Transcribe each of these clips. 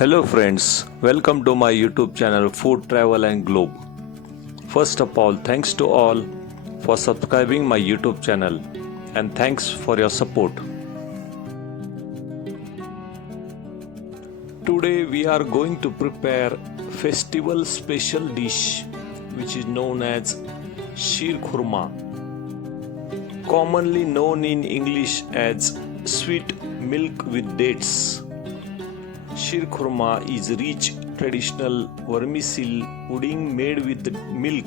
Hello friends, welcome to my YouTube channel Food Travel and Globe. First of all, thanks to all for subscribing my YouTube channel and thanks for your support. Today we are going to prepare festival special dish which is known as Sheer Khurma, commonly known in English as sweet milk with dates. Sheer Khurma is rich traditional vermicelli pudding made with milk,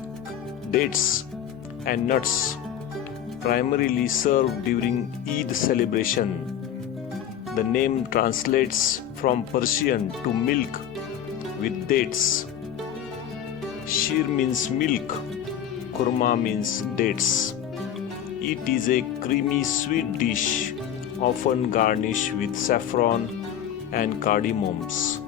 dates and nuts, primarily served during Eid celebration. The name translates from Persian to milk with dates. Sheer means milk, Khurma means dates. It is a creamy sweet dish often garnished with saffron and cardamoms.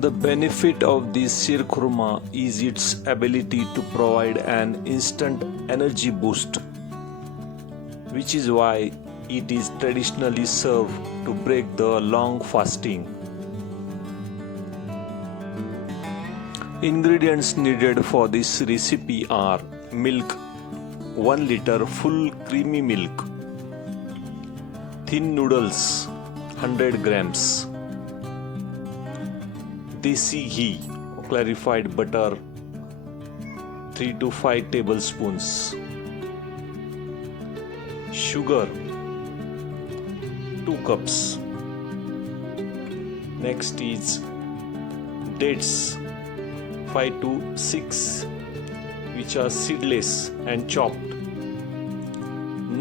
The benefit of this Sheer Khurma is its ability to provide an instant energy boost, which is why it is traditionally served to break the long fasting. Ingredients needed for this recipe are milk, 1 liter full creamy milk, thin noodles 100 grams, desi ghee clarified butter 3 to 5 tablespoons, sugar 2 cups. Next is dates 5 to 6 which are seedless and chopped,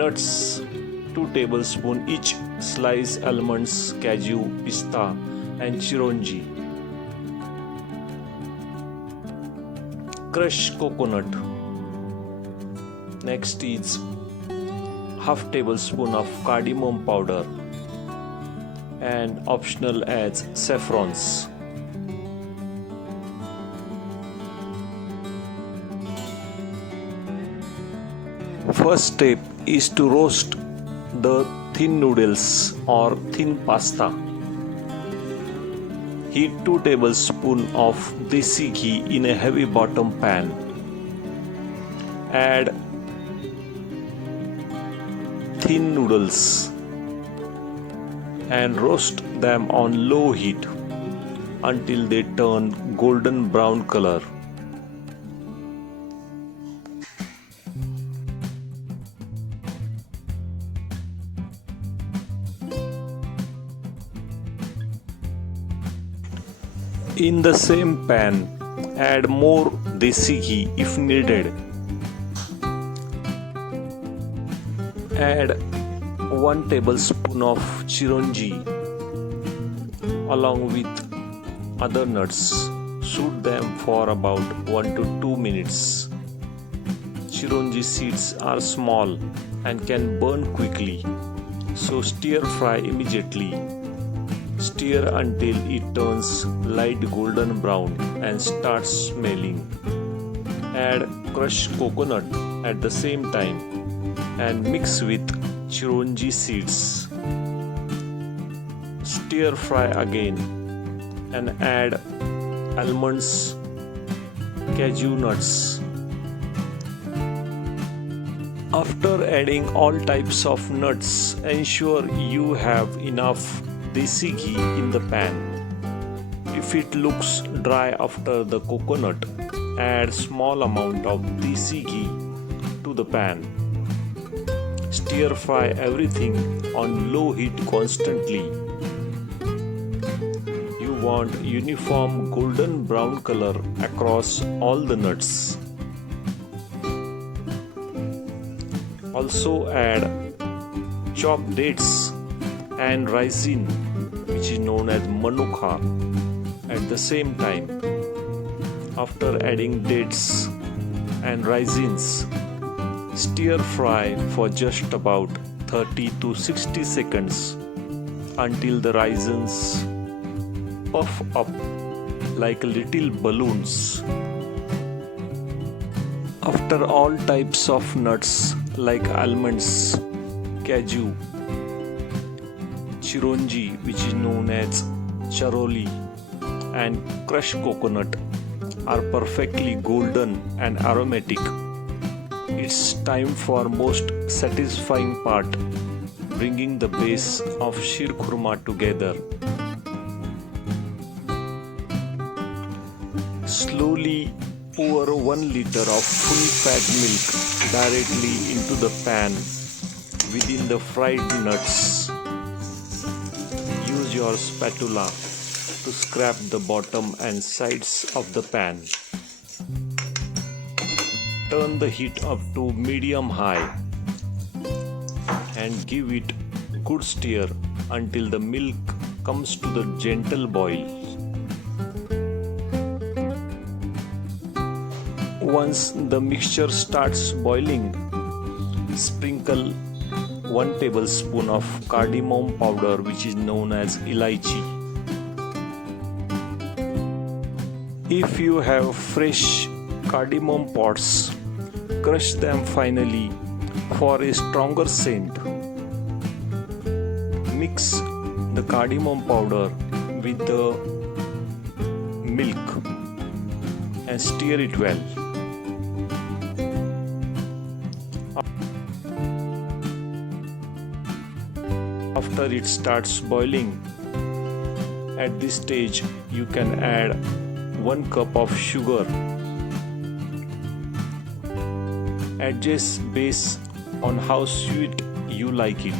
nuts 2 tablespoons each, sliced almonds, cashew, pista and chironji, crushed coconut. Next is half tablespoon of cardamom powder and optional as saffrons. First step is to roast the thin noodles or thin pasta. Heat 2 tablespoons of desi ghee in a heavy bottom pan. Add thin noodles and roast them on low heat until they turn golden brown color. In the same pan, add more desi ghee if needed. Add 1 tablespoon of chironji along with other nuts. Saute them for about 1 to 2 minutes. Chironji seeds are small and can burn quickly, so stir fry immediately. Stir until it turns light golden brown and starts smelling. Add crushed coconut at the same time and mix with chironji seeds. Stir fry again and add almonds, cashew nuts. After adding all types of nuts, ensure you have enough desi ghee in the pan. If it looks dry after the coconut, add small amount of desi ghee to the pan. Stir fry everything on low heat constantly. You want uniform golden brown color across all the nuts. Also add chopped dates and raisin, which is known as manuka, at the same time. After adding dates and raisins, stir fry for just about 30 to 60 seconds until the raisins puff up like little balloons. After all types of nuts like almonds, cashew, chironji, which is known as charoli, and crushed coconut are perfectly golden and aromatic. It's time for most satisfying part, bringing the base of Sheer Khurma together. Slowly pour 1 liter of full fat milk directly into the pan within the fried nuts. Use your spatula to scrape the bottom and sides of the pan. Turn the heat up to medium high and give it good stir until the milk comes to the gentle boil. Once the mixture starts boiling, sprinkle 1 tablespoon of cardamom powder, which is known as elaichi. If you have fresh cardamom pods, crush them finely for a stronger scent. Mix the cardamom powder with the milk and stir it well. After it starts boiling, at this stage you can add 1 cup of sugar. Adjust based on how sweet you like it.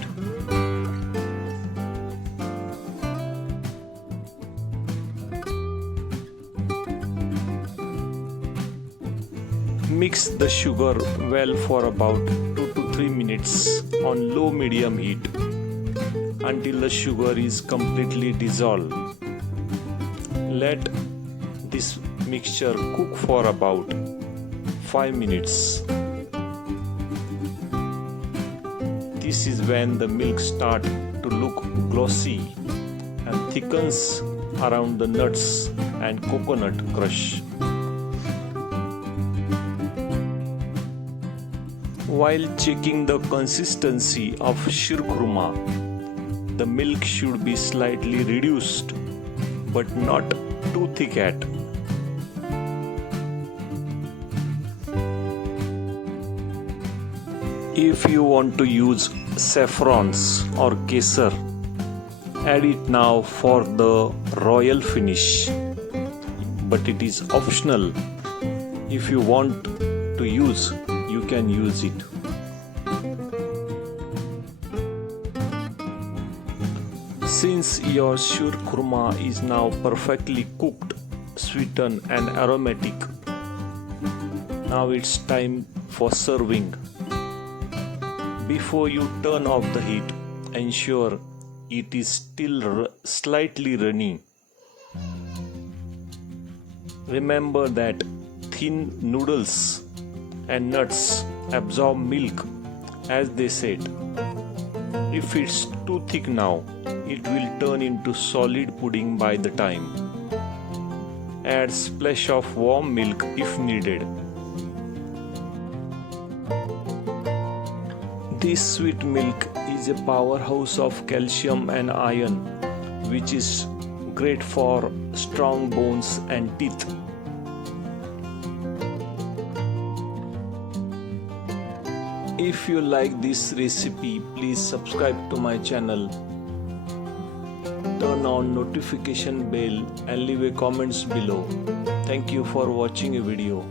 Mix the sugar well for about 2 to 3 minutes on low medium heat until the sugar is completely dissolved. Let this mixture cook for about 5 minutes. This is when the milk starts to look glossy and thickens around the nuts and coconut crush. While checking the consistency of Sheer Khurma, the milk should be slightly reduced but not too thick yet. If you want to use saffrons or kesar, add it now for the royal finish, but it is optional. If you want to use, you can use it. Since your Sheer Khurma is now perfectly cooked, sweetened and aromatic, now it's time for serving. Before you turn off the heat, ensure it is still slightly runny. Remember that thin noodles and nuts absorb milk, as they said. If it's too thick now, it will turn into solid pudding by the time. Add splash of warm milk if needed. This sweet milk is a powerhouse of calcium and iron, which is great for strong bones and teeth. If you like this recipe, please subscribe to my channel. Turn on notification bell and leave a comments below. Thank you for watching a video.